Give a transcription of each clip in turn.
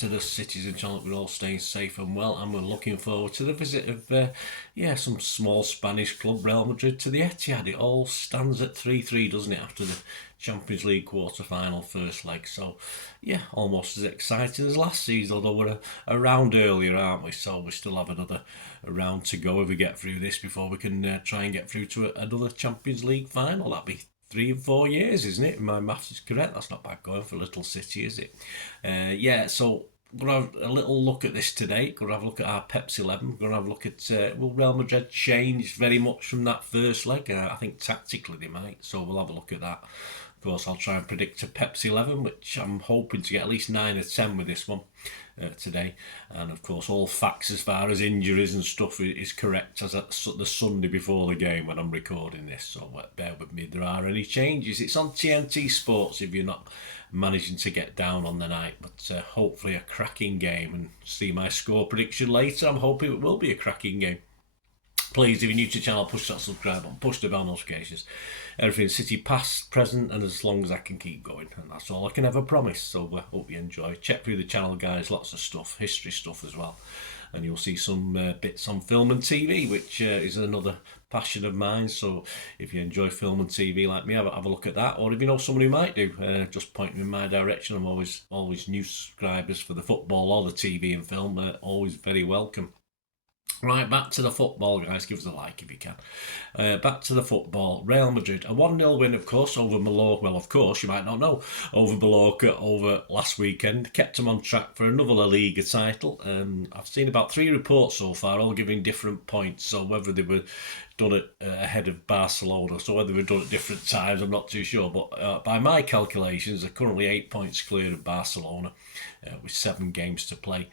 to the cities and channel. We're all staying safe and well, and we're looking forward to the visit of some small Spanish club, Real Madrid, to the Etihad. It all stands at 3-3, doesn't it, after the Champions League quarter-final first leg? So yeah, almost as excited as last season, although we're a round earlier, aren't we? So we still have another round to go if we get through this before we can try and get through to another Champions League final. That'd be 3 and 4 years, isn't it? My maths is correct. That's not bad going for a little city, is it? So we're going to have a little look at this today. We're going to have a look at our Pepsi 11. We're going to have a look at, will Real Madrid change very much from that first leg? I think tactically they might, so we'll have a look at that. Of course, I'll try and predict a Pepsi 11, which I'm hoping to get at least 9 or 10 with this one today. And of course, all facts as far as injuries and stuff is correct as the Sunday before the game when I'm recording this. So bear with me if there are any changes. It's on TNT Sports if you're not managing to get down on the night. But hopefully a cracking game, and see my score prediction later. I'm hoping it will be a cracking game. Please, if you're new to the channel, push that subscribe button, push the bell notifications. Everything City past, present, and as long as I can keep going. And that's all I can ever promise. So I hope you enjoy. Check through the channel, guys. Lots of stuff, history stuff as well. And you'll see some bits on film and TV, which is another passion of mine. So if you enjoy film and TV like me, have a look at that. Or if you know someone who might do, just point them in my direction. I'm always new subscribers for the football or the TV and film. Always very welcome. Right, back to the football, guys. Give us a like if you can. Back to the football. Real Madrid, a 1-0 win, of course, over Mallorca. Well, of course, you might not know. Over Mallorca over last weekend. Kept them on track for another La Liga title. I've seen about 3 reports so far, all giving different points. So whether they were done it ahead of Barcelona, so whether they were done at different times, I'm not too sure. But by my calculations, they're currently 8 points clear of Barcelona with 7 games to play.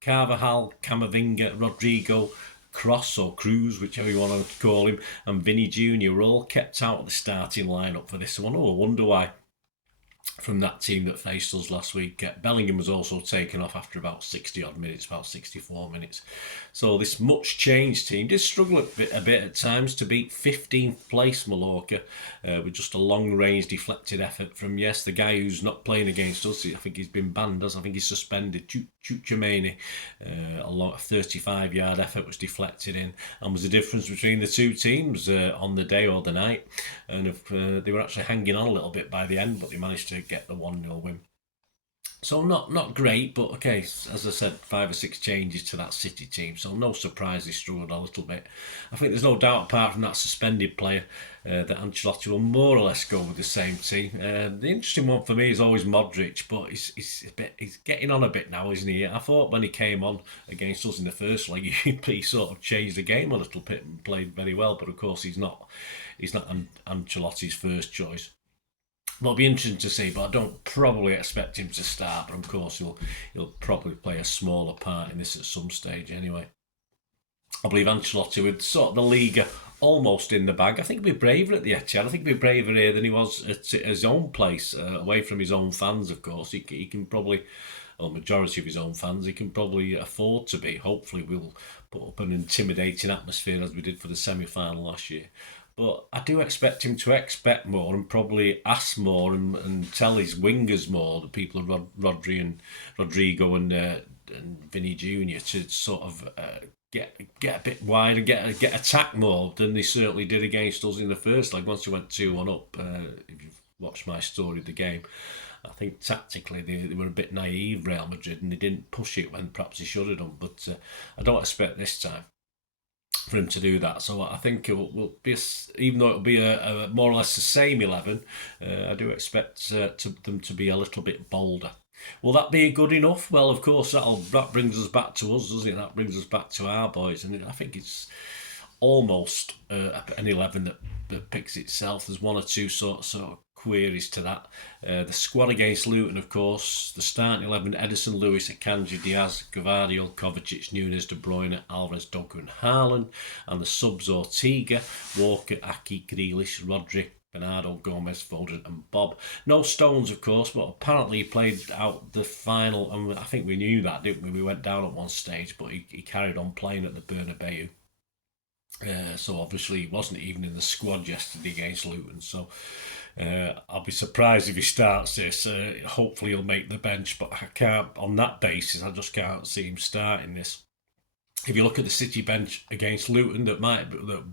Carvajal, Camavinga, Rodrigo, Cross or Cruz, whichever you want to call him, and Vinny Jr. were all kept out of the starting lineup for this one. I wonder why. From that team that faced us last week. Bellingham was also taken off after about 60 odd minutes, about 64 minutes. So this much changed team did struggle a bit at times to beat 15th place Mallorca with just a long range deflected effort from, the guy who's not playing against us. I think he's been banned, I think he's suspended. Chukwuemeni, a 35-yard effort was deflected in, and was the difference between the two teams on the day or the night. And they were actually hanging on a little bit by the end, but they managed to get the 1-0 win. So not great, but okay, as I said, 5 or 6 changes to that City team, so no surprise they struggled a little bit. I think there's no doubt, apart from that suspended player, that Ancelotti will more or less go with the same team. The interesting one for me is always Modric, but he's getting on a bit now, isn't he? I thought when he came on against us in the first leg, he sort of changed the game a little bit and played very well, but of course he's not Ancelotti's first choice. Well, it'll be interesting to see, but I don't probably expect him to start. But of course, he'll probably play a smaller part in this at some stage anyway. I believe Ancelotti with sort of the Liga almost in the bag. I think he'll be braver at the Etihad. I think he'll be braver here than he was at his own place, away from his own fans, of course. He can probably, or majority of his own fans, he can probably afford to be. Hopefully we'll put up an intimidating atmosphere as we did for the semi-final last year. But I do expect him to expect more and probably ask more and tell his wingers more, the people of Rodrigo and Vinny Jr. to sort of get a bit wide and get attacked more than they certainly did against us in the first leg. Once we went 2-1 up, if you've watched my story of the game, I think tactically they were a bit naive, Real Madrid, and they didn't push it when perhaps they should have done. But I don't expect this time for him to do that. So I think it will be, even though it'll be a more or less the same 11, I do expect them to be a little bit bolder. Will that be good enough? Well, of course, that brings us back to us, doesn't it? That brings us back to our boys, and I think it's almost an 11 that picks itself. There's one or two sort of queries to that. The squad against Luton, of course, the starting 11: Edison, Lewis, Akanji, Diaz, Gvardiol, Kovacic, Nunes, De Bruyne, Alvarez, Duncan, Haaland, and the subs: Ortega, Walker, Aki, Grealish, Rodri, Bernardo, Gomez, Foden and Bob. No Stones, of course, but apparently he played out the final, and I think we knew that, didn't we? We went down at one stage, but he carried on playing at the Bernabeu. So obviously he wasn't even in the squad yesterday against Luton. So I'll be surprised if he starts this. Hopefully he'll make the bench, but I can't, on that basis, I just can't see him starting this. If you look at the City bench against Luton, that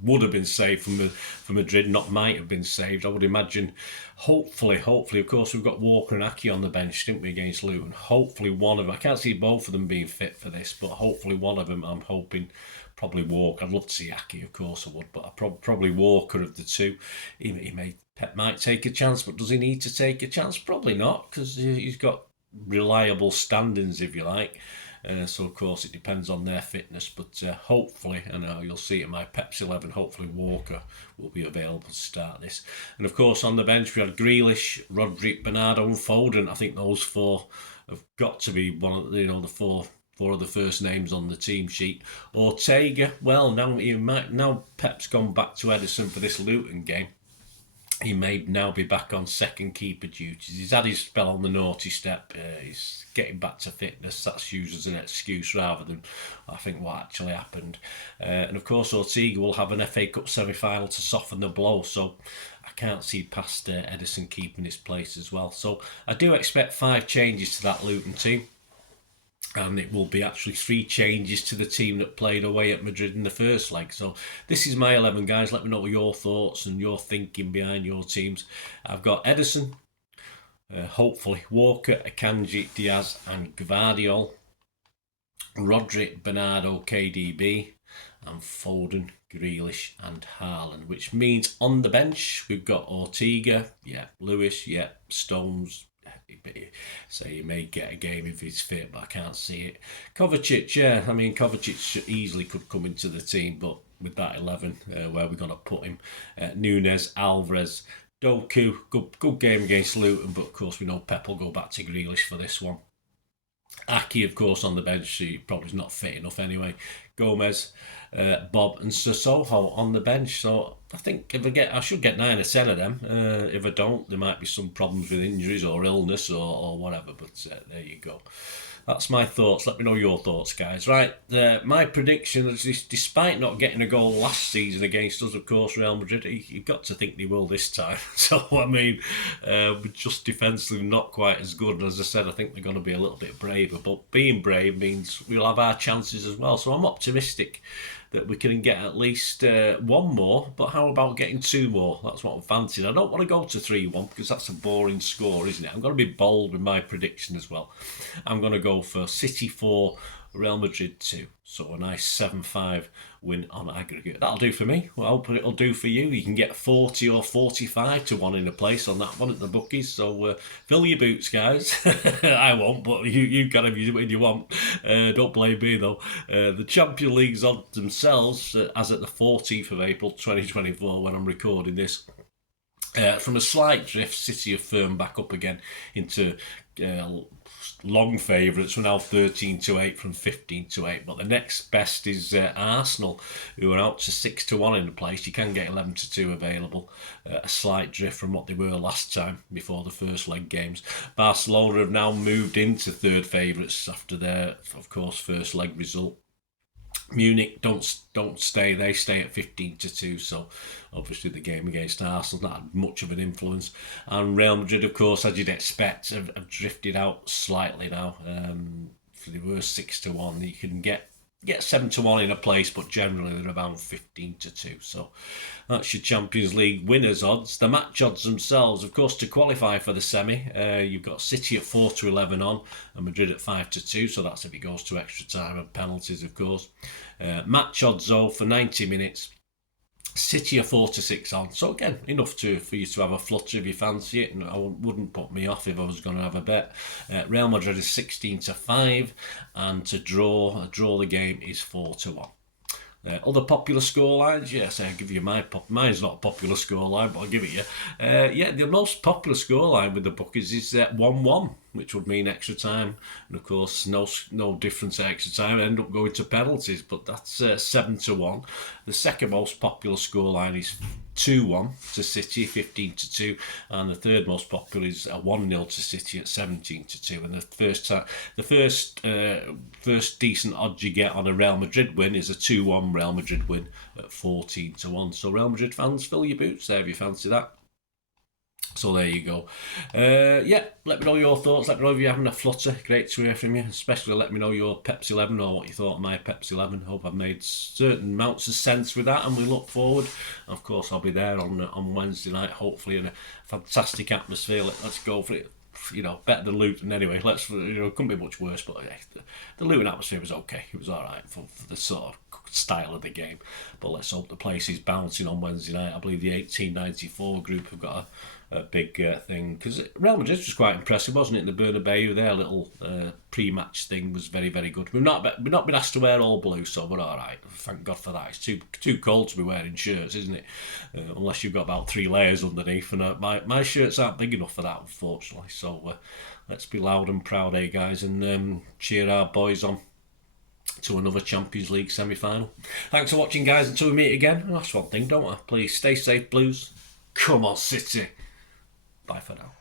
would have been saved from Madrid, not might have been saved. I would imagine, hopefully, of course, we've got Walker and Aki on the bench, didn't we, against Luton? Hopefully one of them, I can't see both of them being fit for this, but hopefully one of them, I'm hoping, probably Walker. I'd love to see Aki, of course I would, but probably Walker of the two. Pep might take a chance, but does he need to take a chance? Probably not, because he's got reliable standings, if you like. So of course it depends on their fitness, but hopefully, and you'll see it in my Pep's 11, hopefully Walker will be available to start this. And of course on the bench we had Grealish, Roderick, Bernardo and Foden. I think those four have got to be one of the four of the first names on the team sheet. Ortega, well, now Pep's gone back to Ederson for this Luton game. He may now be back on second keeper duties. He's had his spell on the naughty step. He's getting back to fitness. That's used as an excuse rather than, I think, what actually happened. And of course, Ortega will have an FA Cup semi-final to soften the blow. So I can't see past Ederson keeping his place as well. So I do expect 5 changes to that Luton team. And it will be actually 3 changes to the team that played away at Madrid in the first leg. So this is my 11, guys. Let me know your thoughts and your thinking behind your teams. I've got Ederson, hopefully Walker, Akanji, Diaz and Gvardiol, Roderick, Bernardo, KDB, and Foden, Grealish and Haaland, which means on the bench we've got Ortega, Lewis, Stones. So he may get a game if he's fit, but I can't see it. Kovacic, Kovacic easily could come into the team, but with that 11, where we're going to put him? Nunes, Alvarez, Doku, good game against Luton, but of course we know Pep will go back to Grealish for this one. Aki, of course, on the bench, he probably not fit enough anyway. Gomez, Bob and Sissoko on the bench. So I think I should get 9 or 10 of them. If I don't, there might be some problems with injuries or illness or whatever. But there you go. That's my thoughts. Let me know your thoughts, guys. Right, my prediction is, despite not getting a goal last season against us, of course, Real Madrid, you've got to think they will this time. So, we're just defensively not quite as good. As I said, I think they're going to be a little bit braver. But being brave means we'll have our chances as well. So I'm optimistic that we can get at least 1 more, but how about getting 2 more? That's what I'm fancying. I don't want to go to 3-1 because that's a boring score, isn't it? I'm going to be bold with my prediction as well. I'm going to go for City 4, Real Madrid 2. So a nice 7-5 win on aggregate. That'll do for me. Well, I hope it'll do for you. You can get 40 or 45 to 1 in a place on that one at the bookies. So fill your boots, guys. I won't, but you can if you want. Don't blame me though. The Champions League's on themselves as at the 14th of April 2024 when I'm recording this. From a slight drift, City have firmed back up again into long favourites. We're now 13-8 from 15-8. But the next best is Arsenal, who are out to 6-1 in the place. You can get 11-2 available. A slight drift from what they were last time before the first leg games. Barcelona have now moved into third favourites after their, of course, first leg result. Munich don't stay. They stay at 15-2. So obviously the game against Arsenal not had much of an influence. And Real Madrid, of course, as you'd expect, have drifted out slightly now. They were 6-1. You can get 7-1 in a place, but generally they're around 15-2. So that's your Champions League winners odds. The match odds themselves, of course, to qualify for the semi, you've got City at 4-11 on and Madrid at 5-2. So that's if it goes to extra time and penalties, of course. Match odds though for 90 minutes. City are 4-6 on, so again enough for you to have a flutter if you fancy it, and I wouldn't put me off if I was going to have a bet. Real Madrid is 16-5, and to draw the game is 4-1. Other popular scorelines, yes, I'll give you mine's not a popular scoreline, but I'll give it you. The most popular scoreline with the bookies is 1-1. which would mean extra time, and of course no difference at extra time, end up going to penalties, but that's 7-1. The second most popular scoreline is 2-1 to City, 15-2, and the third most popular is a 1-0 to City at 17-2. And the first decent odds you get on a Real Madrid win is a 2-1 Real Madrid win at 14-1. So Real Madrid fans, fill your boots there if you fancy that. So there you go. Yeah, let me know your thoughts. Let me know if you're having a flutter. Great to hear from you. Especially let me know your Pepsi 11 or what you thought of my Pepsi 11. Hope I've made certain amounts of sense with that, and we look forward. Of course, I'll be there on Wednesday night, hopefully in a fantastic atmosphere. Let's go for it. You know, better than Luton anyway. Couldn't be much worse, but the Luton atmosphere was okay. It was all right for the sort of style of the game. But let's hope the place is bouncing on Wednesday night. I believe the 1894 group have got a big thing, because Real Madrid was quite impressive, wasn't it? The Bernabeu, their little pre-match thing was very, very good. We've not been asked to wear all blue, so we're all right. Thank God for that. It's too cold to be wearing shirts, isn't it? Unless you've got about 3 layers underneath, and my shirts aren't big enough for that, unfortunately. So let's be loud and proud, guys, and cheer our boys on to another Champions League semi-final. Thanks for watching, guys. Until we meet again, that's one thing, don't I? Please stay safe, Blues. Come on, City. Bye for now.